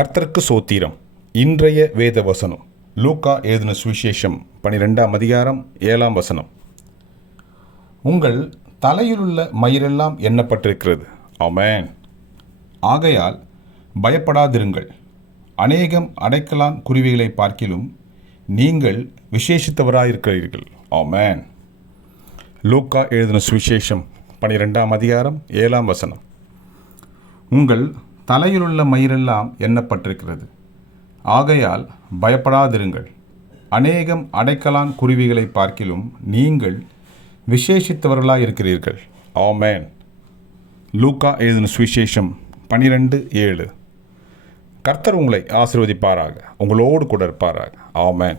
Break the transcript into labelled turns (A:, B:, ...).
A: கர்த்தருக்கு சோத்திரம். இன்றைய வேத வசனம் லூக்கா எழுதின சுவிசேஷம் பனிரெண்டாம் அதிகாரம் ஏழாம் வசனம். உங்கள் தலையிலுள்ள மயிரெல்லாம் எண்ணப்பட்டிருக்கிறது. ஆமேன். ஆகையால் பயப்படாதிருங்கள். அநேகம் அடைக்கலான் குருவிகளை பார்க்கிலும் நீங்கள் விசேஷித்தவராயிருக்கிறீர்கள். ஆமேன். லூக்கா எழுதின சுவிசேஷம் பனிரெண்டாம் அதிகாரம் ஏழாம் வசனம். உங்கள் தலையிலுள்ள மயிரெல்லாம் எண்ணப்பட்டிருக்கிறது. ஆகையால் பயப்படாதிருங்கள். அநேகம் அடைக்கலான் குருவிகளை பார்க்கிலும் நீங்கள் விசேஷித்தவர்களாக இருக்கிறீர்கள். ஆமேன். லூக்கா எழுதின சுவிசேஷம் பனிரெண்டு ஏழு. கர்த்தர் உங்களை ஆசீர்வதிப்பாராக. உங்களோடு கூட இருப்பாராக. ஆமேன்.